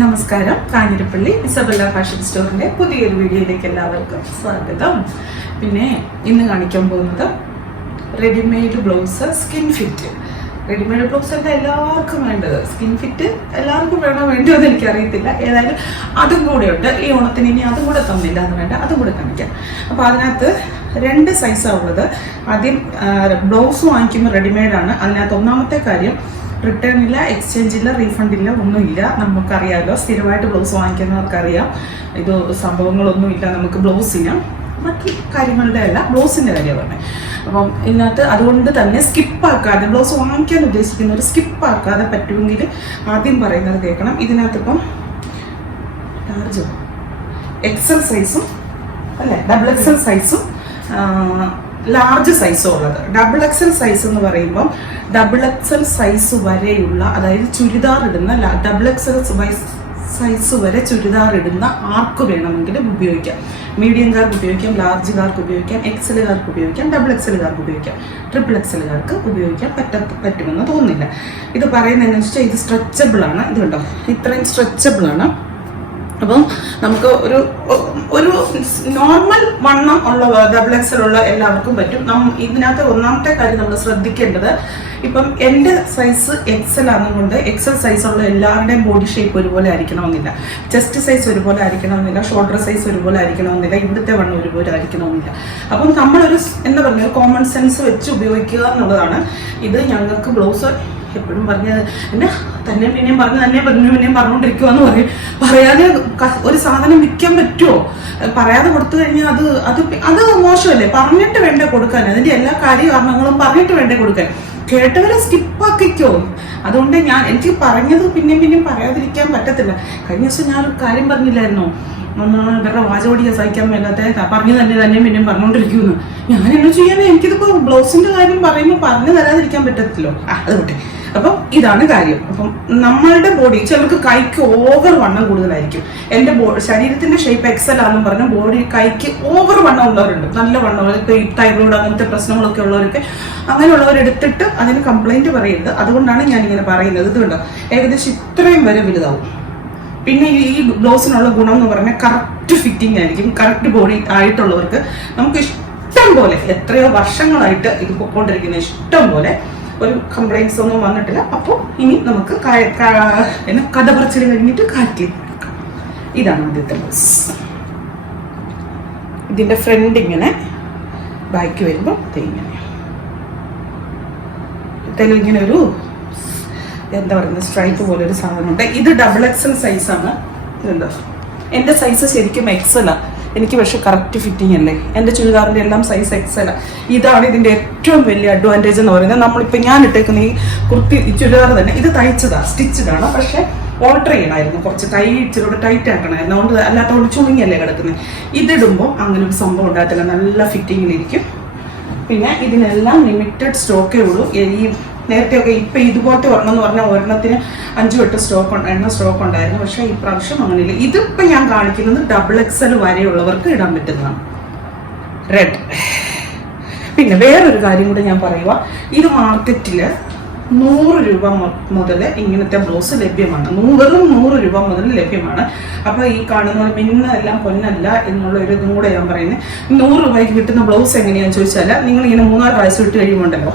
നമസ്കാരം. Kanjirappally Isabella fashion സ്റ്റോറിന്റെ പുതിയൊരു വീഡിയോയിലേക്ക് എല്ലാവർക്കും സ്വാഗതം. പിന്നെ ഇന്ന് കാണിക്കാൻ പോകുന്നത് readymade blouse skin fit. Readymade blouse അല്ല എല്ലാവർക്കും വേണ്ടത്, സ്കിൻ ഫിറ്റ് എല്ലാവർക്കും വേണ്ടോ എന്ന് എനിക്കറിയത്തില്ല. ഏതായാലും അതും കൂടെ ഉണ്ട്. ഈ ഓണത്തിന് ഇനി അതും കൂടെ തന്നില്ല എന്ന് വേണ്ട, അതും കൂടെ കാണിക്കാം. അപ്പോൾ അതിനകത്ത് 2 സൈസാണ് ഉള്ളത്. ആദ്യം ബ്ലൗസ് വാങ്ങിക്കുമ്പോൾ റെഡിമെയ്ഡാണ്. അതിനകത്ത് ഒന്നാമത്തെ കാര്യം, റിട്ടേൺ ഇല്ല, എക്സ്ചേഞ്ച് ഇല്ല, റീഫണ്ട് ഇല്ല, ഒന്നുമില്ല. നമുക്കറിയാമല്ലോ, സ്ഥിരമായിട്ട് ബ്ലൗസ് വാങ്ങിക്കുന്നവർക്കറിയാം ഇത് സംഭവങ്ങളൊന്നുമില്ല നമുക്ക് ബ്ലൗസിന്. മറ്റു കാര്യങ്ങളുടെ അല്ല, ബ്ലൗസിൻ്റെ കാര്യമാണ് പറഞ്ഞത്. അപ്പം ഇതിനകത്ത് അതുകൊണ്ട് തന്നെ സ്കിപ്പാക്കാതെ, ബ്ലൗസ് വാങ്ങിക്കാൻ ഉദ്ദേശിക്കുന്നവർ സ്കിപ്പാക്കാതെ പറ്റുമെങ്കിൽ ആദ്യം പറയുന്നത് കേൾക്കണം. ഇതിനകത്തിപ്പം ലാർജോ എക്സൽ സൈസും അല്ലേ, ഡബിൾ എക്സൽ സൈസും ലാർജ് സൈസും ഉള്ളത്. ഡബിൾ എക്സൽ സൈസ് എന്ന് പറയുമ്പം ഡബിൾ എക്സൽ സൈസ് വരെയുള്ള, അതായത് ചുരിദാർ ഇടുന്ന ഡബിൾ എക്സൽ സൈസ് വരെ ചുരിദാർ ഇടുന്ന ആർക്ക് വേണമെങ്കിലും ഉപയോഗിക്കാം. മീഡിയംകാർക്ക് ഉപയോഗിക്കാം, ലാർജുകാർക്ക് ഉപയോഗിക്കാം, എക്സലുകാർക്ക് ഉപയോഗിക്കാം, ഡബിൾ എക്സലുകാർക്ക് ഉപയോഗിക്കാം, ട്രിപ്പിൾ എക്സലുകാർക്ക് ഉപയോഗിക്കാൻ പറ്റുമെന്ന് തോന്നുന്നില്ല. ഇത് പറയുന്നതെന്ന് വെച്ചാൽ ഇത് സ്ട്രെച്ചബിൾ ആണ്. ഇത് കണ്ടോ, ഇത്രയും സ്ട്രെച്ചബിൾ ആണ്. അപ്പം നമുക്ക് ഒരു നോർമൽ വണ്ണം ഉള്ള ഡബിൾ എക്സൽ ഉള്ള എല്ലാവർക്കും പറ്റും. ഇതിനകത്ത് ഒന്നാമത്തെ കാര്യം നമ്മൾ ശ്രദ്ധിക്കേണ്ടത്, ഇപ്പം എൻ്റെ സൈസ് എക്സൽ ആണെന്നുകൊണ്ട് എക്സൽ സൈസ് ഉള്ള എല്ലാവരുടെയും ബോഡി ഷേപ്പ് ഒരുപോലെ ആയിരിക്കണമെന്നില്ല, ചെസ്റ്റ് സൈസ് ഒരുപോലെ ആയിരിക്കണമെന്നില്ല, ഷോൾഡർ സൈസ് ഒരുപോലെ ആയിരിക്കണമെന്നില്ല, ഇവിടുത്തെ വണ്ണം ഒരുപോലെ ആയിരിക്കണമെന്നില്ല. അപ്പം നമ്മളൊരു എന്താ പറയുക, കോമൺ സെൻസ് വെച്ച് ഉപയോഗിക്കുക എന്നുള്ളതാണ്. ഇത് ഞങ്ങൾക്ക് ബ്ലൗസ് എപ്പോഴും പറഞ്ഞത് എന്നെ തന്നെ പിന്നെയും പറഞ്ഞുകൊണ്ടിരിക്കുവാന്ന് പറയും. പറയാതെ ഒരു സാധനം വിൽക്കാൻ പറ്റുമോ? പറയാതെ കൊടുത്തു കഴിഞ്ഞാൽ അത് മോശമല്ലേ? പറഞ്ഞിട്ട് വേണ്ടേ കൊടുക്കാൻ? അതിന്റെ എല്ലാ കാരണങ്ങളും പറഞ്ഞിട്ട് വേണ്ടേ കൊടുക്കാൻ? കേട്ടവരെ സ്കിപ്പാക്കിക്കോ. അതുകൊണ്ട് എനിക്ക് പറഞ്ഞത് പിന്നെയും പറയാതിരിക്കാൻ പറ്റത്തില്ല. കഴിഞ്ഞ ദിവസം ഞാനൊരു കാര്യം പറഞ്ഞില്ലായിരുന്നോ, ഇവരുടെ വാചോടിയെ സഹിക്കാൻ മേലാത്ത പറഞ്ഞു പിന്നെയും പറഞ്ഞുകൊണ്ടിരിക്കുന്നു. ഞാൻ എന്നാ ചെയ്യാനോ? എനിക്കിതിപ്പോ ബ്ലൗസിന്റെ കാര്യം പറയുമ്പോൾ പറഞ്ഞു തരാതിരിക്കാൻ പറ്റത്തില്ലോ. അതുകൊട്ടെ. അപ്പം ഇതാണ് കാര്യം. അപ്പം നമ്മളുടെ ബോഡി, ചിലർക്ക് കൈക്ക് ഓവർ വണ്ണം കൂടുതലായിരിക്കും. എൻ്റെ ശരീരത്തിന്റെ ഷേപ്പ് എക്സൽ ആണെന്ന് പറഞ്ഞ ബോഡി കൈക്ക് ഓവർ വണ്ണം ഉള്ളവരുണ്ട്, നല്ല വണ്ണം, ഇപ്പൊ ഈ തൈറോയ്ഡ് അങ്ങനത്തെ പ്രശ്നങ്ങളൊക്കെ ഉള്ളവർക്ക്, അങ്ങനെയുള്ളവരെടുത്തിട്ട് അതിന് കംപ്ലൈന്റ് പറയരുത്. അതുകൊണ്ടാണ് ഞാൻ ഇങ്ങനെ പറയുന്നത്. ഇതുണ്ടോ, ഏകദേശം ഇത്രയും വരെ വലുതാവും. പിന്നെ ഈ ബ്ലൗസിനുള്ള ഗുണം എന്ന് പറഞ്ഞാൽ കറക്റ്റ് ഫിറ്റിംഗ് ആയിരിക്കും. കറക്റ്റ് ബോഡി ആയിട്ടുള്ളവർക്ക് നമുക്ക് ഇഷ്ടം പോലെ, എത്രയോ വർഷങ്ങളായിട്ട് ഇത് പൊക്കോണ്ടിരിക്കുന്ന ഇഷ്ടം പോലെ, ഒരു കംപ്ലൈൻസ് ഒന്നും വന്നിട്ടില്ല. അപ്പോൾ ഇനി നമുക്ക് കഥ പറച്ചിൽ കഴിഞ്ഞിട്ട് കാറ്റിൽ എടുക്കാം. ഇതാണ് ആദ്യത്തെ ബ്ലൗസ്. ഇതിന്റെ ഫ്രണ്ട് ഇങ്ങനെ, ബാക്ക് വരുമ്പോൾ ഇങ്ങനെ ഇങ്ങനെ ഒരു എന്താ പറയുന്നത്, സ്ട്രൈപ്പ് പോലെ ഒരു സാധനമുണ്ട്. ഇത് ഡബിൾ എക്സൽ സൈസാണ്. ഇതെന്താ, എൻ്റെ സൈസ് ശരിക്കും എക്സലാണ്. എനിക്ക് പക്ഷെ കറക്റ്റ് ഫിറ്റിംഗ് അല്ലേ. എൻ്റെ ചുരിദാറിൻ്റെ എല്ലാം സൈസ് എക്സലാണ്. ഇതാണ് ഇതിൻ്റെ ഏറ്റവും വലിയ അഡ്വാൻറ്റേജ് എന്ന് പറയുന്നത്. നമ്മളിപ്പോൾ ഞാൻ ഇട്ടേക്കുന്ന ഈ കുർത്തി ചുരിദാർ തന്നെ ഇത് തയ്ച്ചതാണ്, സ്റ്റിച്ചഡാണ്. പക്ഷെ ഓൾട്ടർ ചെയ്യണമായിരുന്നു, കുറച്ച് ഇച്ചിരി ടൈറ്റ് ആക്കണമായിരുന്നു. അതുകൊണ്ട് അല്ലാത്തതുകൊണ്ട് ചുളുങ്ങിയല്ലേ കിടക്കുന്നത്. ഇതിടുമ്പോൾ അങ്ങനെ ഒരു സംഭവം ഉണ്ടാകത്തില്ല, നല്ല ഫിറ്റിങ്ങിലിരിക്കും. പിന്നെ ഇതിനെല്ലാം ലിമിറ്റഡ് സ്റ്റോക്കേ ഉള്ളൂ. ഈ നേരത്തെയൊക്കെ ഇപ്പം ഇതുപോലത്തെ ഒരെണ്ണം എന്ന് പറഞ്ഞാൽ ഒരെണ്ണത്തിന് 5-8 സ്റ്റോക്ക് ഉണ്ടായിരുന്നു. പക്ഷേ ഈ പ്രാവശ്യം അങ്ങനെയില്ല. ഇതിപ്പോൾ ഞാൻ കാണിക്കുന്നത് ഡബിൾ എക്സൽ വരെയുള്ളവർക്ക് ഇടാൻ പറ്റുന്നതാണ്. റെഡ്. പിന്നെ വേറൊരു കാര്യം കൂടെ ഞാൻ പറയുക, ഇത് മാർക്കറ്റിൽ 100 രൂപ മുതൽ ഇങ്ങനത്തെ ബ്ലൗസ് ലഭ്യമാണ്. വെറും 100 രൂപ മുതൽ ലഭ്യമാണ്. അപ്പോൾ ഈ കാണുന്ന മിന്നെല്ലാം പൊന്നല്ല എന്നുള്ള ഒരു ഇതും കൂടെ ഞാൻ പറയുന്നത്. 100 രൂപയ്ക്ക് കിട്ടുന്ന ബ്ലൗസ് എങ്ങനെയാണെന്ന് ചോദിച്ചാൽ, നിങ്ങളിങ്ങനെ 3-4 പ്രാവശ്യം ഇട്ട് കഴിയുമ്പോണ്ടല്ലോ,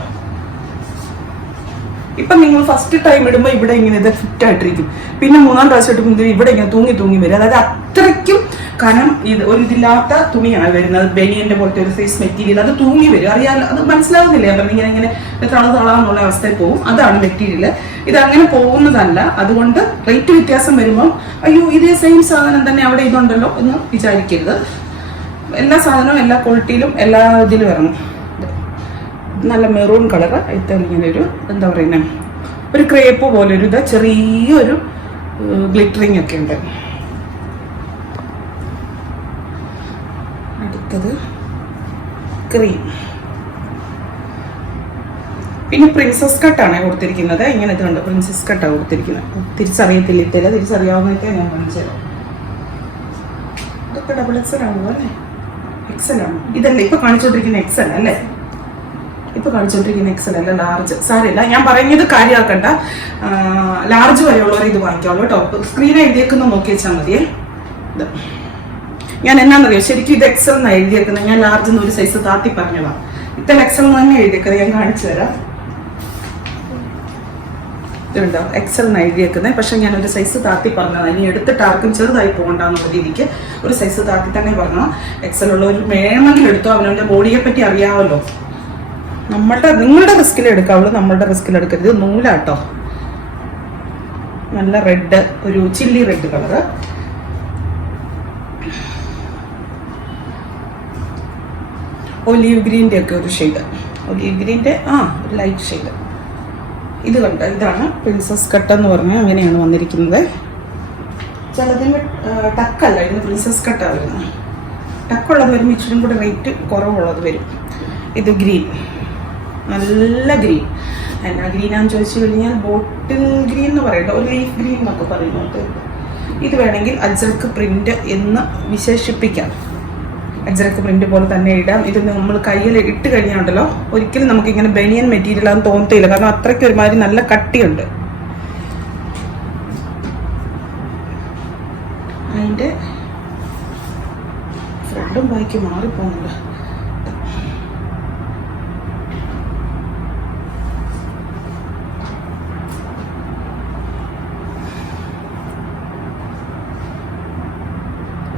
ഇപ്പം നിങ്ങൾ ഫസ്റ്റ് ടൈം ഇടുമ്പോൾ ഇവിടെ ഇങ്ങനെ ഇത് ഫിറ്റ് ആയിട്ടിരിക്കും. പിന്നെ 3-4 പ്രാവശ്യം ഇട്ടുമ്പോൾ ഇവിടെ ഇങ്ങനെ തൂങ്ങി വരും. അതായത് അത്രയ്ക്കും കനം ഇതില്ലാത്ത തുണിയാണ് വരുന്നത്. ബനിയന്റെ പോലത്തെ ഒരു സൈസ് മെറ്റീരിയൽ, അത് തൂങ്ങി വരും. അറിയാലോ, അത് മനസ്സിലാവുന്നില്ലേ? അപ്പം ഇങ്ങനെ തളാന്നുള്ള അവസ്ഥയിൽ പോകും. അതാണ് മെറ്റീരിയൽ. ഇത് അങ്ങനെ പോകുന്നതല്ല. അതുകൊണ്ട് റേറ്റ് വ്യത്യാസം വരുമ്പം അയ്യോ ഇതേ സെയിം സാധനം തന്നെ അവിടെ ഇതുണ്ടല്ലോ എന്ന് വിചാരിക്കരുത്. എല്ലാ സാധനവും എല്ലാ ക്വാളിറ്റിയിലും എല്ലാ ഇതിലും വരണം. നല്ല മെറൂൺ കളർ, ഇങ്ങനെ ഒരു എന്താ പറയുന്നത്, ഒരു ക്രേപ്പ് പോലെ ഒരു ഇത്, ചെറിയൊരു ഗ്ലിറ്ററിങ് ഒക്കെ ഉണ്ട്. അടുത്തത് ക്രീം. പിന്നെ പ്രിൻസസ് കട്ടാണ് കൊടുത്തിരിക്കുന്നത്. ഇങ്ങനെ ഇതുണ്ട്, പ്രിൻസസ് കട്ടാണ് കൊടുത്തിരിക്കുന്നത്. തിരിച്ചറിയാവുന്നതൊക്കെ ഞാൻ കാണിച്ചു തരാം. ഇതൊക്കെ ഡബിൾ എക്സൽ ആണോ അല്ലേ? എക്സൽ ആണ്. ഇതല്ലേ ഇപ്പൊ കാണിച്ചുകൊണ്ടിരിക്കുന്ന എക്സൽ അല്ലേ? ഞാനിപ്പോൾ കാണിച്ചുകൊണ്ടിരിക്കുന്ന എക്സൽ അല്ല, ലാർജ്. സാരമില്ല, ഞാൻ പറയുന്നത് കാര്യമാക്കണ്ട. ലാർജ് വരെയുള്ളവർ ഇത് വാങ്ങിക്കാവുള്ളൂ കേട്ടോ. സ്ക്രീൻ എഴുതിയേക്കുന്ന നോക്കി വെച്ചാൽ മതിയേ. ഇത് ഞാൻ എന്നാന്നറിയോ, ശരിക്കും ഇത് എക്സൽ എന്നാണ് എഴുതിയേക്കുന്നത്. ഞാൻ ലാർജ് എന്ന് ഒരു സൈസ് താത്തി പറഞ്ഞതാണ്. ഇത്തരം എക്സൽ എന്ന് തന്നെ എഴുതിയേക്കുന്നത്. ഞാൻ കാണിച്ചു തരാം. ഇതുണ്ടോ, എക്സൽ എന്നാണ് എഴുതിയേക്കുന്നത്. പക്ഷെ ഞാൻ ഒരു സൈസ് താത്തി പറഞ്ഞതാണ്. ഇനി എടുത്തിട്ട് ആർക്കും ചെറുതായി പോകണ്ടെന്നുള്ള രീതിക്ക് ഒരു സൈസ് താത്തി തന്നെ പറഞ്ഞോ. എക്സൽ ഉള്ള ഒരു വേണമെങ്കിൽ എടുത്തോ. അവനവൻ്റെ ബോഡിയെ പറ്റി അറിയാമല്ലോ. നിങ്ങളുടെ റിസ്കിൽ എടുക്കാവുള്ളൂ, നമ്മളുടെ റിസ്കിൽ എടുക്കരുത്. നൂലാട്ടോ, നല്ല റെഡ്, ഒരു ചില്ലി റെഡ് കളറ്. ഒലീവ് ഗ്രീൻ്റെ ഒക്കെ ഒരു ഷെയ്ഡ്, ഒലീവ് ഗ്രീൻ്റെ ഒരു ലൈറ്റ് ഷെയ്ഡ്. ഇത് കണ്ട, ഇതാണ് പ്രിൻസസ് കട്ട് എന്ന് പറഞ്ഞാൽ അങ്ങനെയാണ് വന്നിരിക്കുന്നത്. ചിലതിന് ടക്കല്ല, ഇതിന് പ്രിൻസസ് കട്ടാണ് വരുന്നത്. ടക്കുള്ളത് വരുമ്പോൾ ഇച്ചിരി കൂടെ റേറ്റ് കുറവുള്ളത് വരും. ഇത് ഗ്രീൻ, നല്ല ഗ്രീൻ. എന്നാ ഗ്രീനാന്ന് ചോദിച്ചു കഴിഞ്ഞാൽ ബോട്ടിൽ ഗ്രീൻ എന്ന് പറയണ്ട, ഒരു ലീഫ് ഗ്രീൻ എന്നൊക്കെ പറയുന്നത്. ഇത് വേണമെങ്കിൽ അജ്രക്ക് പ്രിന്റ് എന്ന് വിശേഷിപ്പിക്കാം. അജ്രക്ക് പ്രിന്റ് പോലെ തന്നെ ഇടാം. ഇത് നമ്മൾ കയ്യിൽ ഇട്ട് കഴിഞ്ഞാണ്ടല്ലോ ഒരിക്കലും നമുക്കിങ്ങനെ ബനിയൻ മെറ്റീരിയൽ ആണെന്ന് തോന്നത്തില്ല. കാരണം അത്രയ്ക്ക് ഒരുമാതിരി നല്ല കട്ടിയുണ്ട്. അതിൻ്റെ ഫ്രണ്ടും ബാക്കി മാറിപ്പോകുന്നുണ്ട്.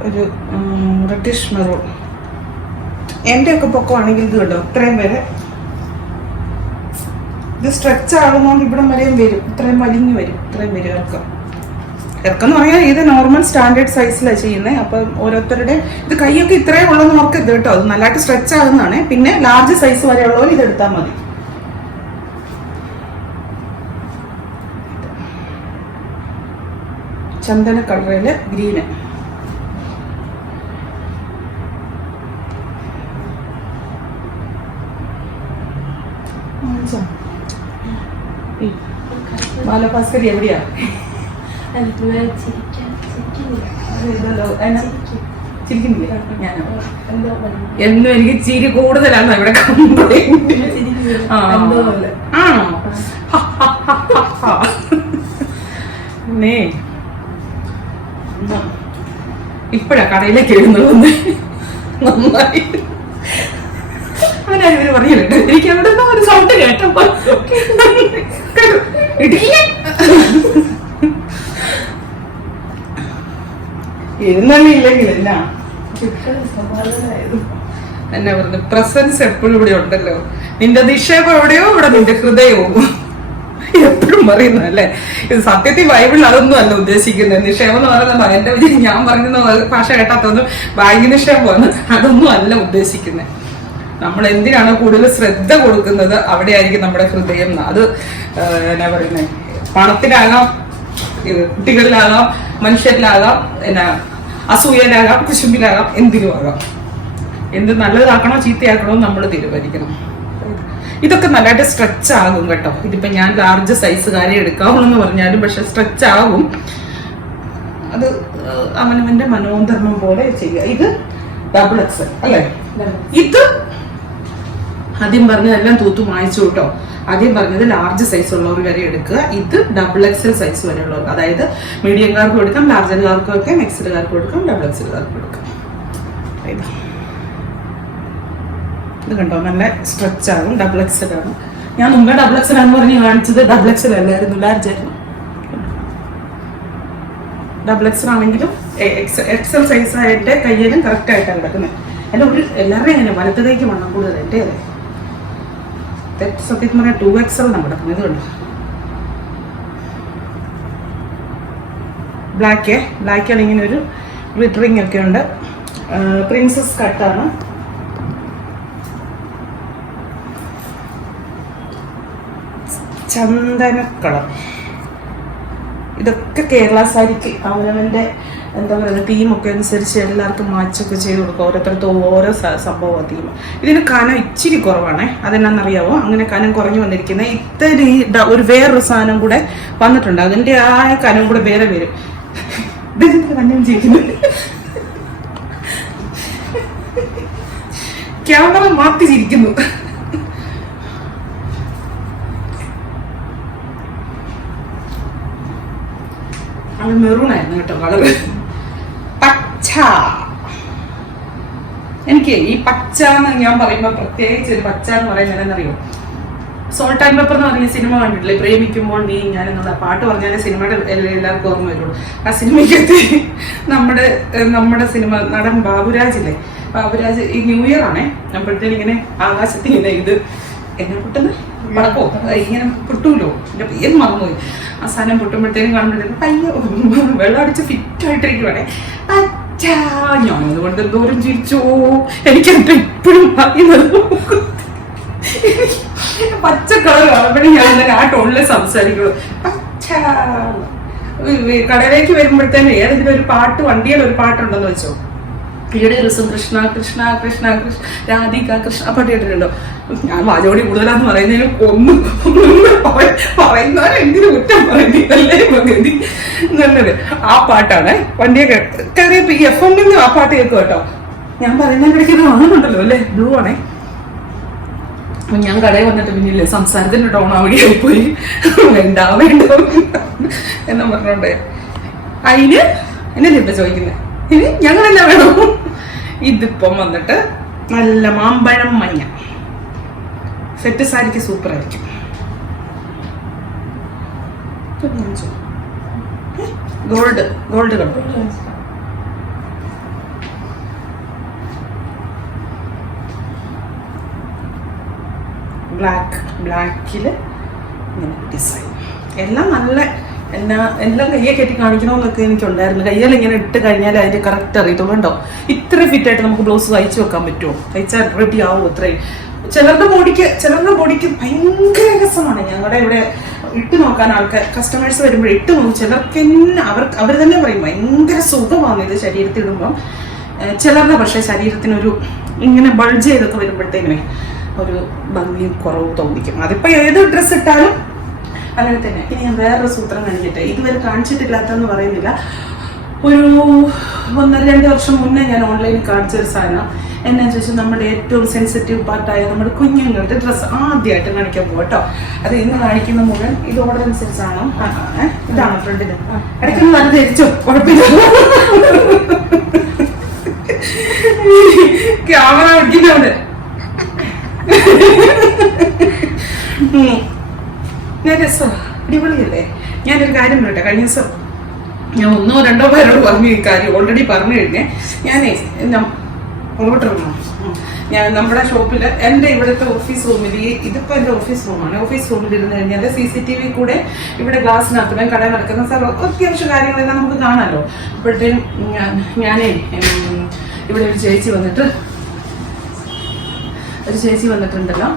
ഒരു റെഡിഷ് മെറൂൺ. എൻ്റെ ഒക്കെ പൊക്കമാണെങ്കിൽ ഇത് കേട്ടോ, ഇത്രയും വരെ ഇത് സ്ട്രെച്ച് ആകുന്നതുകൊണ്ട് ഇവിടം വരെയും വരും. ഇത്രയും വലിഞ്ഞു വരും, ഇത്രയും വരും ഇറക്കം. ഇറക്കം എന്ന് പറഞ്ഞാൽ ഇത് നോർമൽ സ്റ്റാൻഡേർഡ് സൈസിലാണ് ചെയ്യുന്നത്. അപ്പം ഓരോരുത്തരുടെ ഇത് കൈയൊക്കെ ഇത്രയും ഉള്ളതെന്ന് ഓർക്കരുത് കേട്ടോ. അത് നല്ലതായിട്ട് സ്ട്രെച്ച് ആകുന്നതാണ്. പിന്നെ ലാർജ് സൈസ് വരെയുള്ളവർ ഇത് എടുത്താൽ മതി. ചന്ദന കളറില് ഗ്രീന്. മാലഭാസ്കരി എവിടെയാ? ചിരിക്കുന്നില്ല. ഞാനോ എന്നും എനിക്ക് ചിരി കൂടുതലാണ് ഇവിടെ കംപ്ലൈന്റ്. ആണോ? നേ ഇപ്പഴാ കടയിലേക്ക് എഴുതുന്നത്. നന്നായി അവനാരും ഇവര് പറഞ്ഞിട്ടുണ്ട്. എനിക്ക് അവിടെ ഒരു സൗണ്ട് കേട്ടപ്പോ ഇരുന്നല്ലേ ഇല്ലെങ്കിൽ എന്നാ എന്നാ പറഞ്ഞു, പ്രസൻസ് എപ്പോഴും ഇവിടെ ഉണ്ടല്ലോ. നിന്റെ നിക്ഷേപം എവിടെയോ ഇവിടെ നിന്റെ ഹൃദയവും എപ്പോഴും പറയുന്നതല്ലേ. ഇത് സത്യത്തിൽ ബൈബിളിൽ അതൊന്നും അല്ല ഉദ്ദേശിക്കുന്നത്. നിക്ഷേപം എന്ന് പറയുന്നത് എന്റെ ഞാൻ പറയുന്ന ഭാഷ കേട്ടാത്തൊന്നും ബാങ്ക് നിക്ഷേപമാണ്, അതൊന്നും അല്ല ഉദ്ദേശിക്കുന്നത്. നമ്മൾ എന്തിനാണ് കൂടുതൽ ശ്രദ്ധ കൊടുക്കുന്നത് അവിടെയായിരിക്കും നമ്മുടെ ഹൃദയം. അത് എന്നാ പറയുന്നത്, പണത്തിലാകാം, കുട്ടികളിലാകാം, മനുഷ്യരിലാകാം, എന്നാ അസൂയയിലാകാം, കുശുമ്പിലാകാം, എന്തിലും ആകാം. എന്ത് നല്ലതാക്കണോ ചീത്തയാക്കണോ നമ്മൾ തീരുമാനിക്കണം. ഇതൊക്കെ നല്ലതായിട്ട് സ്ട്രെച്ച് ആകും കേട്ടോ. ഇതിപ്പോ ഞാൻ ലാർജ് സൈസുകാരെ എടുക്കാവുള്ളൂ പറഞ്ഞാലും പക്ഷെ സ്ട്രെച്ച് ആകും. അത് അവനവന്റെ മനോധർമ്മം പോലെ ചെയ്യുക. ഇത് ഡബിൾ എക്സൽ അല്ലേ? ഇത് ആദ്യം പറഞ്ഞതെല്ലാം തൂത്തു വാങ്ങിച്ചു കേട്ടോ. ആദ്യം പറഞ്ഞത് ലാർജ് സൈസ് ഉള്ളവർ വരെ എടുക്കുക. ഇത് ഡബിൾ എക്സൽ സൈസ് വരെ ഉള്ളവർ, അതായത് മീഡിയംകാർക്കും എടുക്കാം, ലാർജർകാർക്കും എടുക്കാം, എക്സലുകാർക്കും എടുക്കാം, ഡബിൾ എക്സലുകാർക്കും എടുക്കാം. ഇത് കണ്ടോ, നല്ല സ്ട്രെച്ച് ആകും. ഡബിൾ എക്സൽ ആണ്. ഞാൻ മുമ്പേ ഡബിൾ എക്സൽ ആണെന്ന് പറഞ്ഞ് കാണിച്ചത് ഡബിൾ എക്സൽ അല്ലായിരുന്നു, ലാർജ് ആയിരുന്നു. ഡബിൾ എക്സൽ ആണെങ്കിലും എക്സൽ സൈസ് ആയിട്ട് കയ്യിലും കറക്റ്റ് ആയിട്ടാണ് കിടക്കുന്നത്. അല്ല ഒരു എല്ലാവരുടെയും അങ്ങനെ വലത്തതേക്ക് വണ്ണം കൂടുതൽ എൻ്റെ സത്യത്തിൽ പറഞ്ഞാൽ 2XL നമ്മുടെ ഇത് കണ്ടു. ബ്ലാക്കാണ്. ഇങ്ങനെ ഒരു ഗ്ലിറ്ററിങ് ഒക്കെ ഉണ്ട്. പ്രിൻസസ് കട്ടാണ്. ചന്ദന കളർ. ഇതൊക്കെ കേരള സാരിക്ക് അവനവൻ്റെ എന്താ പറയുക ടീമൊക്കെ അനുസരിച്ച് എല്ലാവർക്കും മാച്ചൊക്കെ ചെയ്ത് കൊടുക്കുക. ഓരോരുത്തർക്കും ഓരോ സംഭവമാണ് തീം. ഇതിന് കനം ഇച്ചിരി കുറവാണേ. അതെന്നാന്നറിയാവോ അങ്ങനെ കനം കുറഞ്ഞു വന്നിരിക്കുന്നത്? ഇത്തിരി ഒരു വേറൊരു സാധനം കൂടെ വന്നിട്ടുണ്ട്. അതിൻ്റെ ആ കനം കൂടെ വേറെ വരും. കനം ചെയ്യുന്നുണ്ട്. ക്യാമറ മാറ്റി ചിരിക്കുന്നു. അത് മെറൂൺ ആയിരുന്നു കേട്ടോ കളറ്. പച്ച. എനിക്ക് ഈ പച്ച എന്ന് ഞാൻ പറയുമ്പോ പ്രത്യേകിച്ച് ഒരു പച്ച എന്ന് പറയുന്നത് എന്നറിയോ, സോൾട്ട് ആൻഡ് പെപ്പർ എന്ന് പറഞ്ഞ സിനിമ കണ്ടിട്ടില്ലേ, പ്രേമിക്കുമ്പോൾ നീ ഞാൻ എന്നുള്ള പാട്ട് പറഞ്ഞാലേ സിനിമയുടെ എല്ലാവർക്കും ഓർമ്മ വരുള്ളൂ. ആ സിനിമയ്ക്കകത്ത് നമ്മുടെ സിനിമ നടൻ ബാബുരാജില്ലേ, ബാബുരാജ് ഈ ന്യൂ ഇയർ ആണേ, അപ്പോഴത്തേനും ഇങ്ങനെ ആകാശത്തിൽ ഇങ്ങനെ ഇത് എന്നെ പൊട്ടുന്ന പടക്കോ ഇങ്ങനെ പൊട്ടൂലോ, എന്റെ പേര് മറന്നുപോയി. ആ സാധനം പൊട്ടുമ്പോഴത്തേനും കാണുമ്പോഴത്തേക്കും പയ്യോ വെള്ളം അടിച്ച് ഫിറ്റായിട്ടിരിക്കുവാണേ പച്ച. ഞാൻ അതുകൊണ്ട് എന്തോരം ചിരിച്ചോ, എനിക്ക് എപ്പോഴും പറയുന്നത് പച്ച കളർ കാണുമ്പോഴേ ഞാൻ ആ ടോണില് സംസാരിക്കുള്ളൂ. പച്ച. കടയിലേക്ക് വരുമ്പോഴത്തേനും ഏതെങ്കിലും ഒരു പാട്ട്, വണ്ടിയുടെ ഒരു പാട്ടുണ്ടെന്ന് വെച്ചോ, ഈയിടെ ദിവസം കൃഷ്ണ കൃഷ്ണ കൃഷ്ണ കൃഷ്ണ രാധിക കൃഷ്ണ പാട്ട് കേട്ടിട്ടുണ്ടോ? ഞാൻ വാചോടി കൂടുതലാന്ന് പറയുന്നതിന് ഒന്നും പറയുന്നവരെ എന്തിനു കുറ്റം പറയുന്നില്ലേ പകുതി നല്ലത്. ആ പാട്ടാണ് വണ്ടിയെ കയറിയപ്പോ ഈ FM ആ പാട്ട് കേൾക്കും കേട്ടോ. ഞാൻ പറയുന്നതിനിടയ്ക്ക് ഇത് ആണുണ്ടല്ലോ അല്ലേ, ബ്ലൂ ആണേ. ഞാൻ കടയിൽ വന്നിട്ട് പിന്നില്ലേ സംസാരത്തിന്റെ ടോൺ അവിടെ പോയി വേണ്ട വേണ്ട എന്നാ പറഞ്ഞോണ്ടേ. അതിന് എന്നല്ലേ ഇപ്പൊ ചോദിക്കുന്നത്, ഇനി ഞങ്ങൾ എന്നാ വേണം? ഇതിപ്പം വന്നിട്ട് നല്ല മാമ്പഴം മഞ്ഞ സെറ്റ് സാരിക്ക് സൂപ്പർ ആയിരിക്കും. Gold gold colour. ബ്ലാക്കില് ഇങ്ങനെ ഡിസൈൻ എല്ലാം നല്ല എല്ലാം കയ്യെ കെട്ടി കാണിക്കണമെന്നൊക്കെ എനിക്കുണ്ടായിരുന്നു. കയ്യിൽ ഇങ്ങനെ ഇട്ട് കഴിഞ്ഞാൽ അതിന് കറക്റ്റ് അറിയത്തുള്ളൂ. ഉണ്ടോ ഇത്ര ഫിറ്റായിട്ട് നമുക്ക് ബ്ലൗസ് തയ്ച്ചു വെക്കാൻ പറ്റുമോ? തയ്ച്ചാൽ റെഡി ആവും ഇത്രയും. ചിലരുടെ ബോഡിക്ക് ഭയങ്കര രസമാണ്. ഞങ്ങളുടെ ഇവിടെ ഇട്ട് നോക്കാൻ ആൾക്കാർ കസ്റ്റമേഴ്സ് വരുമ്പോൾ ഇട്ട് നോക്കും. ചിലർക്ക് അവർ തന്നെ പറയും ഭയങ്കര സുഖമാണ് ഇത് ശരീരത്തിൽ ഇടുമ്പം. ചിലരുടെ പക്ഷേ ശരീരത്തിനൊരു ഇങ്ങനെ ബൾജ് ചെയ്തൊക്കെ വരുമ്പോഴത്തേനുമേ ഒരു ഭംഗിയും കുറവ് തോന്നിക്കും. അതിപ്പോ ഏത് ഡ്രസ്സ് ഇട്ടാലും അങ്ങനെ തന്നെ. ഇനി ഞാൻ വേറൊരു സൂത്രം കാണിക്കട്ടെ, ഇതുവരെ കാണിച്ചിട്ടില്ലാത്തെന്ന് പറയുന്നില്ല. ഒരു 1-2 വർഷം മുന്നേ ഞാൻ ഓൺലൈനിൽ കാണിച്ചൊരു സാധനം എന്നാന്ന് ചോദിച്ചാൽ നമ്മുടെ ഏറ്റവും സെൻസിറ്റീവ് പാർട്ടായ നമ്മുടെ കുഞ്ഞുങ്ങളുടെ ഡ്രസ്സ് ആദ്യമായിട്ട് കാണിക്കാൻ പോകും കേട്ടോ. അത് ഇന്ന് കാണിക്കുന്ന മുഴുവൻ ഇത് ഓർഡർ അനുസരിച്ചാണോ? ഇതാണ് ഫ്രണ്ടിന്. ഇടയ്ക്കൊന്നും അത് ധരിച്ചോ, കുഴപ്പമില്ല. ക്യാമറ പിടിക്കുന്നവിടെ ഞാൻ രസം അടിപൊളിയല്ലേ. ഞാനൊരു കാര്യം പറയട്ടെ, കഴിഞ്ഞ ദിവസം ഞാൻ 1-2 പേരോട് പറഞ്ഞു ഈ കാര്യം, ഓൾറെഡി പറഞ്ഞു കഴിഞ്ഞേ. ഞാനേ ഞാൻ നമ്മുടെ ഷോപ്പിൽ എൻ്റെ ഇവിടുത്തെ ഓഫീസ് റൂമിൽ, ഇതിപ്പോ എൻ്റെ ഓഫീസ് റൂമാണ്, ഓഫീസ് റൂമിൽ ഇരുന്ന് കഴിഞ്ഞാൽ CCTV കൂടെ ഇവിടെ ഗ്ലാസ്സിനകത്ത് കടയിൽ നടക്കുന്ന അത്യാവശ്യ കാര്യങ്ങളെല്ലാം നമുക്ക് കാണാമല്ലോ. അപ്പോഴത്തേനും ഞാനേ ഇവിടെ ഒരു ചേച്ചി വന്നിട്ടുണ്ടല്ലോ,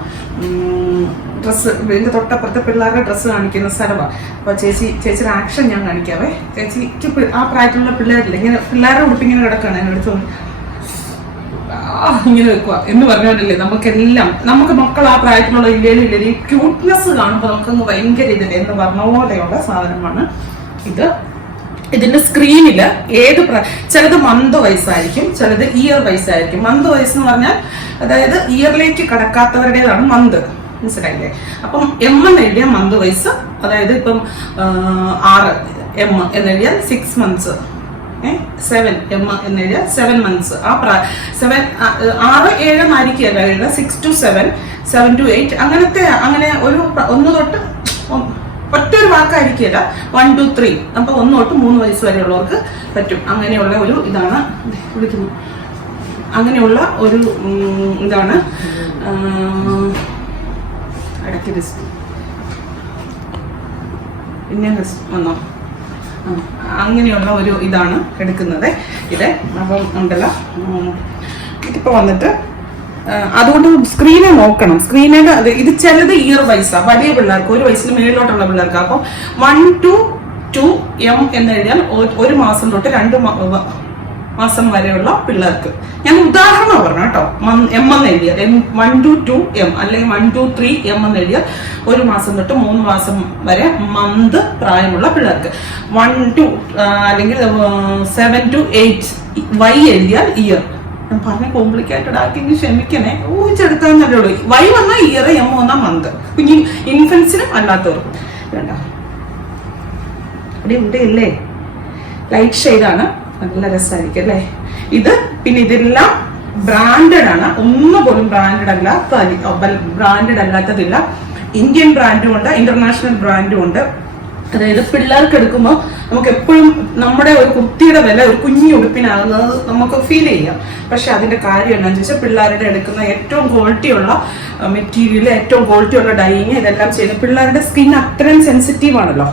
ഡ്രസ്സ് ഇതിൻ്റെ തൊട്ടപ്പുറത്തെ പിള്ളേരുടെ ഡ്രസ്സ് കാണിക്കുന്ന സ്ഥലമാണ്. അപ്പോൾ ചേച്ചിയുടെ ആക്ഷൻ ഞാൻ കാണിക്കാവേ. ചേച്ചിക്ക് ആ പ്രായത്തിലുള്ള പിള്ളേരില്ല, ഇങ്ങനെ പിള്ളേരുടെ ഉടുപ്പിങ്ങനെ കിടക്കുകയാണ്, ഞാൻ എടുത്തു ഇങ്ങനെ വെക്കുക എന്ന് പറഞ്ഞോണ്ടല്ലേ. നമുക്ക് മക്കൾ ആ പ്രായത്തിലുള്ള ഇല്ലേ ഈ ക്യൂട്ട്നെസ് കാണുമ്പോൾ നമുക്കങ്ങ് ഭയങ്കര ഇതില്ലേ എന്ന് പറഞ്ഞ പോലെയുള്ള സാധനമാണ് ഇത്. ഇതിന്റെ സ്ക്രീനില് ചിലത് മന്ത് വയസ്സായിരിക്കും, ചിലത് ഇയർ വയസ്സായിരിക്കും. മന്ത് വയസ്സ് എന്ന് പറഞ്ഞാൽ അതായത് ഇയറിലേക്ക് കടക്കാത്തവരുടേതാണ് മന്ത്, മനസ്സിലായില്ലേ? അപ്പം M എന്ന് എഴുതിയാൽ മന്ത് വയസ്സ്, അതായത് ഇപ്പം 6 M എന്ന് എഴുതിയാൽ 6 months, 7 M എന്ന് എഴുതിയാൽ 7 months. ആ 6-7 ആയിരിക്കുകയല്ല എഴുതുക, 6 to 7, 7 to 8 അങ്ങനെ ഒരു 1 തൊട്ട് ഒറ്റൊരു വാക്കായിരിക്കില്ല, 1 to 3. അപ്പൊ 1 തൊട്ട് 3 വയസ്സ് വരെയുള്ളവർക്ക് പറ്റും. അങ്ങനെയുള്ള ഒരു ഇതാണ് വിളിക്കുന്നു, അങ്ങനെയുള്ള ഒരു ഇതാണ് ഇടയ്ക്ക് പിന്നെ വന്നോ, അങ്ങനെയുള്ള ഒരു ഇതാണ് എടുക്കുന്നത് ഇത്. അപ്പം ഉണ്ടല്ലോ ഇതിപ്പോ വന്നിട്ട് അതുകൊണ്ട് സ്ക്രീനെ നോക്കണം. സ്ക്രീനിൽ ഇത് ചിലത് ഇയർ വയസ്സാണ്, വലിയ പിള്ളേർക്ക് 1 വയസ്സിന് മേളിലോട്ടുള്ള പിള്ളേർക്ക്. അപ്പം 1 to 2 M എന്ന് എഴുതിയാൽ 1 മാസം തൊട്ട് 2 മാസം വരെയുള്ള പിള്ളേർക്ക്. ഞാൻ ഉദാഹരണം പറഞ്ഞു കേട്ടോ. M എന്ന് എഴുതിയാൽ 1 to 2 M അല്ലെങ്കിൽ 1 to 3 M എന്ന് എഴുതിയാൽ 1 മാസം തൊട്ട് 3 മാസം വരെ മന്ത് പ്രായമുള്ള പിള്ളേർക്ക്. 1 to അല്ലെങ്കിൽ 7 to 8 Y എഴുതിയാൽ ഇയർ. ഞാൻ പറഞ്ഞ കോംപ്ലിക്കേറ്റഡ് ആക്കി ക്ഷമിക്കണേ, ഊഹിച്ചെടുക്കാന്നല്ലേ ഉള്ളൂ. Y വന്നാൽ ഇയർ, M വന്നാൽ മന്ത്. കുഞ്ഞി ഇൻഫൻസിനും അല്ലാത്തവർക്കും വേണ്ട. അവിടെ ഇവിടെ ഇല്ലേ ലൈറ്റ് ഷെയ്ഡാണ്, നല്ല രസമായിരിക്കും അല്ലേ. ഇത് പിന്നെ ഇതെല്ലാം ബ്രാൻഡഡ് ആണ്, ഒന്നും പോലും ബ്രാൻഡഡ് അല്ലാത്തതില്ല. ഇന്ത്യൻ ബ്രാൻഡും ഉണ്ട്, ഇന്റർനാഷണൽ ബ്രാൻഡും ഉണ്ട്. അതായത് പിള്ളേർക്ക് എടുക്കുമ്പോൾ നമുക്ക് എപ്പോഴും നമ്മുടെ ഒരു കുർത്തിയുടെ വില ഒരു കുഞ്ഞു ഉടുപ്പിനാകുന്നത് നമുക്ക് ഫീൽ ചെയ്യാം. പക്ഷെ അതിന്റെ കാര്യം എന്താണെന്ന് വെച്ചാൽ പിള്ളേരുടെ എടുക്കുന്ന ഏറ്റവും ക്വാളിറ്റിയുള്ള മെറ്റീരിയൽ, ഏറ്റവും ക്വാളിറ്റിയുള്ള ഡൈയിങ് ഇതെല്ലാം ചെയ്യുന്നത്. പിള്ളേരുടെ സ്കിൻ അത്രയും സെൻസിറ്റീവ് ആണല്ലോ.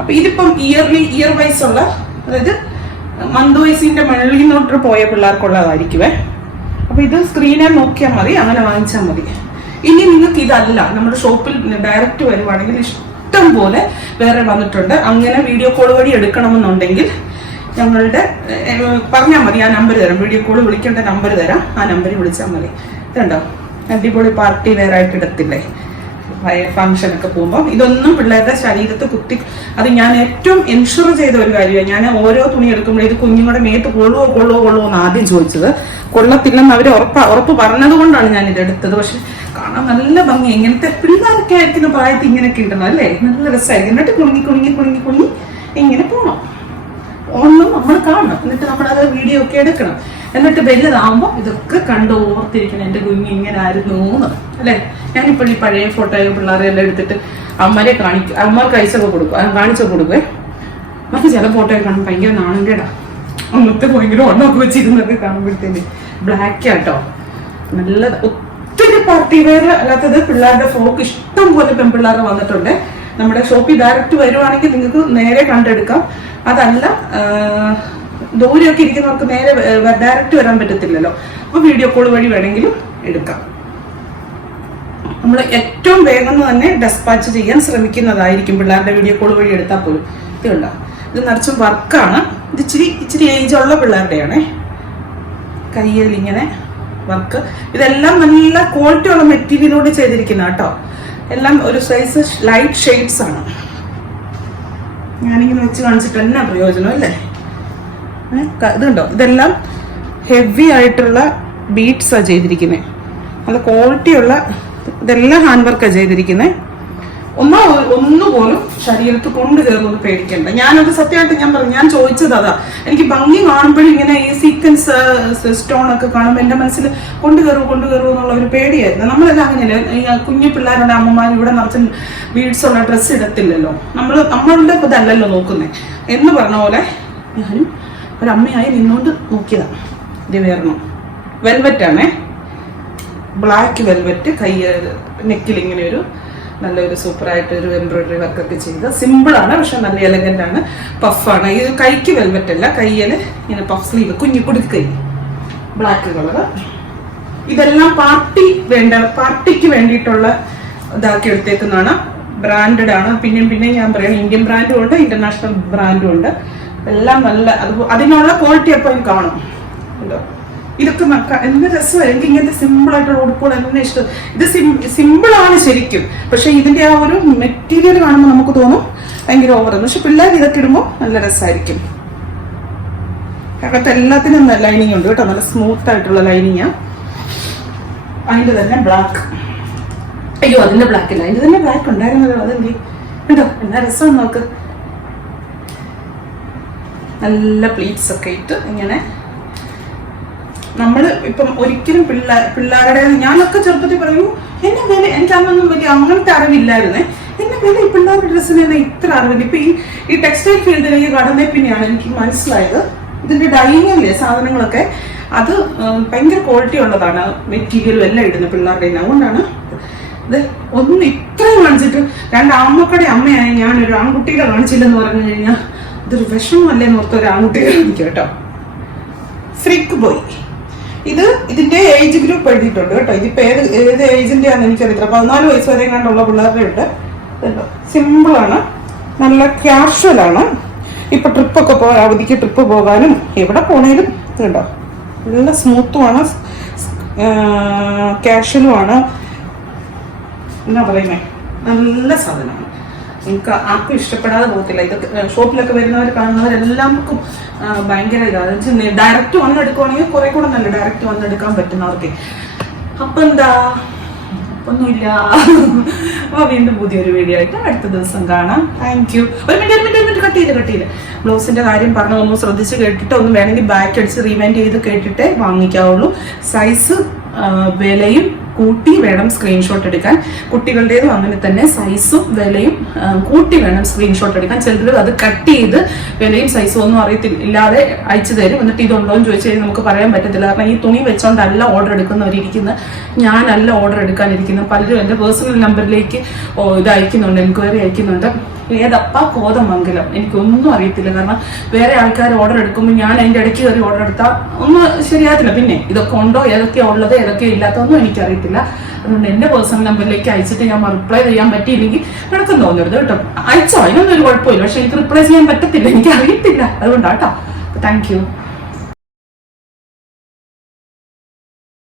അപ്പൊ ഇതിപ്പം ഇയർ വൈസ് ഉള്ള, അതായത് മന്ത് വൈസിന്റെ മുകളിൽ നിന്നോട്ട് പോയ പിള്ളേർക്കുള്ളതായിരിക്കുവേ. അപ്പൊ ഇത് സ്ക്രീനിൽ നോക്കിയാൽ മതി, അങ്ങനെ വാങ്ങിച്ചാൽ മതി. ഇനി നിങ്ങൾക്ക് ഇതല്ല, നമ്മുടെ ഷോപ്പിൽ ഡയറക്റ്റ് വരുവാണെങ്കിൽ ഇഷ്ടം പോലെ വേറെ വന്നിട്ടുണ്ട്. അങ്ങനെ വീഡിയോ കോൾ വഴി എടുക്കണമെന്നുണ്ടെങ്കിൽ ഞങ്ങളുടെ പറഞ്ഞാൽ മതി, ആ നമ്പർ തരാം, വീഡിയോ കോൾ വിളിക്കേണ്ട നമ്പർ തരാം, ആ നമ്പറിൽ വിളിച്ചാൽ മതി. ഇതുണ്ടോ, അടിപൊളി പാർട്ടി വെയർ ആയിട്ട് ഇടത്തില്ലേ ഫംഗ്ഷനൊക്കെ പോകുമ്പോൾ. ഇതൊന്നും പിള്ളേരുടെ ശരീരത്ത് കുത്തി, അത് ഞാൻ ഏറ്റവും എൻഷുർ ചെയ്ത ഒരു കാര്യമാണ്. ഞാൻ ഓരോ തുണി എടുക്കുമ്പോൾ ഇത് കുഞ്ഞുങ്ങളുടെ മേത്ത് കൊള്ളുവോ എന്ന് ആദ്യം ചോദിച്ചത്. കൊള്ളത്തില്ലെന്ന് അവർ ഉറപ്പ് പറഞ്ഞത് കൊണ്ടാണ് ഞാൻ ഇത് എടുത്തത്. പക്ഷെ കാണാൻ നല്ല ഭംഗി, ഇങ്ങനത്തെ പിള്ളേരൊക്കെ ആയിരിക്കുന്ന പ്രായത്തിൽ ഇങ്ങനെയൊക്കെ ഉണ്ടല്ലോ അല്ലേ, നല്ല രസമായിരിക്കും. എന്നിട്ട് കുണുങ്ങി ഇങ്ങനെ പോകണം, ഒന്നും നമ്മൾ കാണണം, എന്നിട്ട് നമ്മളത് വീഡിയോ ഒക്കെ എടുക്കണം. എന്നിട്ട് വലുതാകുമ്പോൾ ഇതൊക്കെ കണ്ടു ഓർത്തിരിക്കണം, എൻ്റെ കുഞ്ഞ് ഇങ്ങനെ ആയിരുന്നു അല്ലേ. ഞാനിപ്പോൾ ഈ പഴയ ഫോട്ടോയോ പിള്ളേരെ എല്ലാം എടുത്തിട്ട് അമ്മമാരെ കാണിക്കും, അമ്മമാർക്ക് അയച്ചൊക്കെ കാണിച്ചൊക്കെ കൊടുക്കുവേ. നമുക്ക് ചില ഫോട്ടോയെ കാണുമ്പോൾ ഭയങ്കര നാണം കേടാ, അന്നത്തെ ഭയങ്കര ഒണ്ണൊക്കെ വെച്ചിരുന്നൊക്കെ കാണുമ്പോഴത്തേന്. ബ്ലാക്ക് ആട്ടോ, നല്ല ഒത്തിരി പാർട്ടി വെയർ അല്ലാത്തത് പിള്ളേരുടെ ഫ്രോക്ക് ഇഷ്ടം പോലെ പെൺപിള്ളേർ വന്നിട്ടുണ്ട്. നമ്മുടെ ഷോപ്പിൽ ഡയറക്റ്റ് വരുവാണെങ്കിൽ നിങ്ങൾക്ക് നേരെ കണ്ടെടുക്കാം. അതല്ല ദൂരെയൊക്കെ ഇരിക്കുന്നവർക്ക് നേരെ ഡയറക്റ്റ് വരാൻ പറ്റത്തില്ലല്ലോ, അപ്പൊ വീഡിയോ കോൾ വഴി വേണമെങ്കിലും എടുക്കാം. നമ്മൾ ഏറ്റവും വേഗം തന്നെ ഡെസ്പാച്ച് ചെയ്യാൻ ശ്രമിക്കുന്നതായിരിക്കും പിള്ളേരുടെ വീഡിയോ കോൾ വഴി എടുത്താൽ പോലും. ഇതുണ്ടോ, ഇത് നിറച്ചും വർക്കാണ്. ഇത് ഇച്ചിരി ഏജ് ഉള്ള പിള്ളേരുടെയാണേ. കയ്യിൽ ഇങ്ങനെ വർക്ക്, ഇതെല്ലാം നല്ല ക്വാളിറ്റി ഉള്ള മെറ്റീരിയലോട് ചെയ്തിരിക്കുന്ന കേട്ടോ. എല്ലാം ഒരു സൈസ് ലൈറ്റ് ഷെയ്ഡ്സ് ആണ്. ഞാനിങ്ങനെ വെച്ച് കാണിച്ചിട്ട് എന്നാ പ്രയോജനം അല്ലേ. ഇതുണ്ടോ, ഇതെല്ലാം ഹെവി ആയിട്ടുള്ള ബീഡ്സാണ് ചെയ്തിരിക്കുന്നത്, നല്ല ക്വാളിറ്റിയുള്ള. ഇതെല്ലാം ഹാൻഡ് വർക്കാണ് ചെയ്തിരിക്കുന്നത്. ഒന്നുപോലും ശരീരത്ത് കൊണ്ടു കയറുന്നത് പേടിക്കണ്ട. ഞാനത് സത്യമായിട്ട് ഞാൻ ചോദിച്ചത് അതാ. എനിക്ക് ഭംഗി കാണുമ്പോഴും ഇങ്ങനെ ഈ സീക്വൻസ് സ്റ്റോൺ ഒക്കെ കാണുമ്പോൾ എന്റെ മനസ്സിൽ കൊണ്ടുകയറുമോ എന്നുള്ള ഒരു പേടിയായിരുന്നു. നമ്മളെല്ലാം അങ്ങനെയല്ലേ, കുഞ്ഞു പിള്ളേരുടെ അമ്മമാർ ഇവിടെ നിറച്ച് ബീഡ്സ് ഉള്ള ഡ്രസ്സ് ഇടത്തില്ലല്ലോ, നമ്മളുടെ ഇതല്ലല്ലോ നോക്കുന്നേ എന്ന് പറഞ്ഞ പോലെ ഞാനും ഒരമ്മയായി നിന്നോണ്ട് നോക്കിയതാണ്. ഇത് വേറണം വെൽവെറ്റാണേ, ബ്ലാക്ക് വെൽവെറ്റ്, നെക്കിൽ ഇങ്ങനെ ഒരു നല്ലൊരു സൂപ്പറായിട്ട് ഒരു എംബ്രോയിഡറി വർക്കൊക്കെ ചെയ്ത് സിമ്പിളാണ്, പക്ഷെ നല്ല എലഗന്റ് ആണ്. പഫാണ് ഇത്, കൈക്ക് വെൽവെറ്റ് അല്ല, കയ്യില് ഇങ്ങനെ പഫ് സ്ലീവ്, കുഞ്ഞു കുടുക്കൈ, ബ്ലാക്ക് കളർ. ഇതെല്ലാം പാർട്ടിക്ക് വേണ്ടിയിട്ടുള്ള ഇതാക്കി എടുത്തേക്കുന്നതാണ്. ബ്രാൻഡഡ് ആണ്. പിന്നെ ഞാൻ പറയണം, ഇന്ത്യൻ ബ്രാൻഡും ഉണ്ട്, ഇന്റർനാഷണൽ ബ്രാൻഡും ഉണ്ട്. എല്ലാം നല്ല അതിനുള്ള ക്വാളിറ്റി എപ്പോഴും കാണും. ഇതൊക്കെ എന്ത് രസമാണ്. എനിക്ക് ഇങ്ങനത്തെ സിമ്പിൾ ആയിട്ടുള്ള ഉടുപ്പുകൾ എന്നെ ഇഷ്ടം. ഇത് സിമ്പിൾ ആണ് ശരിക്കും, പക്ഷെ ഇതിന്റെ ആ ഒരു മെറ്റീരിയൽ കാണുമ്പോൾ നമുക്ക് തോന്നും ഭയങ്കര ഓവറാണ്. പക്ഷെ പിള്ളേർ ഇതൊക്കെ ഇടുമ്പോൾ നല്ല രസമായിരിക്കും. അകത്ത് എല്ലാത്തിനും ലൈനിങ് ഉണ്ട് കേട്ടോ, നല്ല സ്മൂത്ത് ആയിട്ടുള്ള ലൈനിങ്ങാ. അതിന്റെ തന്നെ ബ്ലാക്ക്, അയ്യോ അതിന്റെ ബ്ലാക്ക് ഇല്ല, അതിന്റെ തന്നെ ബ്ലാക്ക് ഉണ്ടായിരുന്നല്ലോ, അതെന്ത് കേട്ടോ, എന്നാ രസം നോക്ക്. നല്ല പ്ലീറ്റ്സ് ഒക്കെ ഇട്ട് ഇങ്ങനെ. നമ്മൾ ഇപ്പം ഒരിക്കലും പിള്ളേരുടെ, ഞാനൊക്കെ ചെറുപ്പത്തിൽ പറയൂ എന്നെ വില, എനിക്ക് അന്നൊന്നും വലിയ അങ്ങനത്തെ അറിവില്ലായിരുന്നേ. എന്നെ വില ഈ പിള്ളേരുടെ ഡ്രസ്സിന് തന്നെ ഇത്ര അറിവില്ല. ഇപ്പൊ ഈ ടെക്സ്റ്റൈൽ ഫീൽഡിലേക്ക് കടന്നേ പിന്നെയാണ് എനിക്ക് മനസ്സിലായത് ഇതിന്റെ ഡൈയിങ് അല്ലേ സാധനങ്ങളൊക്കെ, അത് ഭയങ്കര ക്വാളിറ്റി ഉള്ളതാണ്. മെറ്റീരിയലും എല്ലാം ഇടുന്നത് പിള്ളേരുടെ. അതുകൊണ്ടാണ് ഇത് ഒന്നും ഇത്രയും കാണിച്ചിട്ട്, രണ്ട് ആൺമക്കളുടെ അമ്മയായ ഞാൻ ഒരു ആൺകുട്ടിയുടെ കാണിച്ചില്ലെന്ന് പറഞ്ഞു കഴിഞ്ഞാൽ ഇതൊരു വിഷമമല്ലേന്ന് ഓർത്ത് ഒരു ആൺകുട്ടിയെ കാണിക്കും കേട്ടോ. ഫ്രിക്ക് ബോയ്, ഇതിന്റെ ഏജ് ഗ്രൂപ്പ് എഴുതിയിട്ടുണ്ട് കേട്ടോ. ഇതിപ്പോ ഏത് ഏജിന്റെ ആണെന്ന് എനിക്കറിയില്ല. 14 വയസ്സ് വരെ കണ്ടുള്ള പിള്ളേരുടെ ഉണ്ട്. സിമ്പിൾ ആണ്, നല്ല കാഷ്വൽ ആണ്. ഇപ്പൊ ട്രിപ്പൊക്കെ അവധിക്ക് ട്രിപ്പ് പോകാനും എവിടെ പോണേലും ഇതുണ്ടോ, നല്ല സ്മൂത്തുമാണ്, കാഷ്വലും ആണ്. എന്നാ പറയുന്നേ, നല്ല സാധനമാണ്. നിങ്ങൾക്ക് ആർക്കും ഇഷ്ടപ്പെടാതെ പോകത്തില്ല. ഇതൊക്കെ ഷോപ്പിലൊക്കെ വരുന്നവർ കാണുന്നവരെല്ലാവർക്കും ഭയങ്കര ഇതാണ്. ഡയറക്റ്റ് വന്നെടുക്കുവാണെങ്കിൽ കുറെ കൂടെ നല്ല ഡയറക്റ്റ് വന്നെടുക്കാൻ പറ്റുന്നവർക്ക്. അപ്പൊ എന്താ, ഒന്നുമില്ല. അപ്പൊ വീണ്ടും പുതിയൊരു വീഡിയോ ആയിട്ട് അടുത്ത ദിവസം കാണാം. Thank you. ഒരു മിനിറ്റ് കട്ട് ചെയ്ത് ബ്ലൗസിന്റെ കാര്യം പറഞ്ഞ ഒന്ന് ശ്രദ്ധിച്ച് കേട്ടിട്ട് ഒന്ന് വേണമെങ്കിൽ ബാക്ക് അടിച്ച് റീവൈൻഡ് ചെയ്ത് കേട്ടിട്ടേ വാങ്ങിക്കാവുള്ളൂ. സൈസ് വിലയും കൂട്ടി വേണം സ്ക്രീൻഷോട്ട് എടുക്കാൻ. കുട്ടികളുടേതും അങ്ങനെ തന്നെ സൈസും വിലയും കൂട്ടി വേണം സ്ക്രീൻഷോട്ട് എടുക്കാൻ. ചിലർ അത് കട്ട് ചെയ്ത് വിലയും സൈസും ഒന്നും അറിയത്തില്ലാതെ അയച്ചു തരും. എന്നിട്ട് ഇതുണ്ടോ എന്ന് ചോദിച്ചു കഴിഞ്ഞാൽ നമുക്ക് പറയാൻ പറ്റത്തില്ല. കാരണം ഈ തുണി വെച്ചോണ്ടല്ല ഓർഡർ എടുക്കുന്നവരിക്കുന്നത്, ഞാനല്ല ഓർഡർ എടുക്കാനിരിക്കുന്നത്. പലരും എൻ്റെ പേഴ്സണൽ നമ്പറിലേക്ക് ഇത് അയക്കുന്നുണ്ട്, എൻക്വയറി അയക്കുന്നുണ്ട്. ഏതപ്പ കോതമംഗലം, എനിക്കൊന്നും അറിയത്തില്ല. കാരണം വേറെ ആൾക്കാർ ഓർഡർ എടുക്കുമ്പോൾ ഞാൻ അതിൻ്റെ ഇടയ്ക്ക് കയറി ഓർഡർ എടുത്താൽ ഒന്നും ശരിയാകത്തില്ല. പിന്നെ ഇതൊക്കെ ഉണ്ടോ, ഏതൊക്കെയാണ് ഉള്ളത്, ഏതൊക്കെ ഇല്ലാത്തതൊന്നും എനിക്കറിയത്തില്ല. അതുകൊണ്ട് എൻ്റെ പേഴ്സണൽ നമ്പറിലേക്ക് അയച്ചിട്ട് ഞാൻ റിപ്ലൈ ചെയ്യാൻ പറ്റിയില്ലെങ്കിൽ കിടക്കും തോന്നരുത് കേട്ടോ. അയച്ചോ, അതിനൊന്നും ഒരു കുഴപ്പമില്ല. പക്ഷെ എനിക്ക് റിപ്ലൈ ചെയ്യാൻ പറ്റത്തില്ല, എനിക്ക് അറിയത്തില്ല. അതുകൊണ്ടാട്ടോ. Thank U.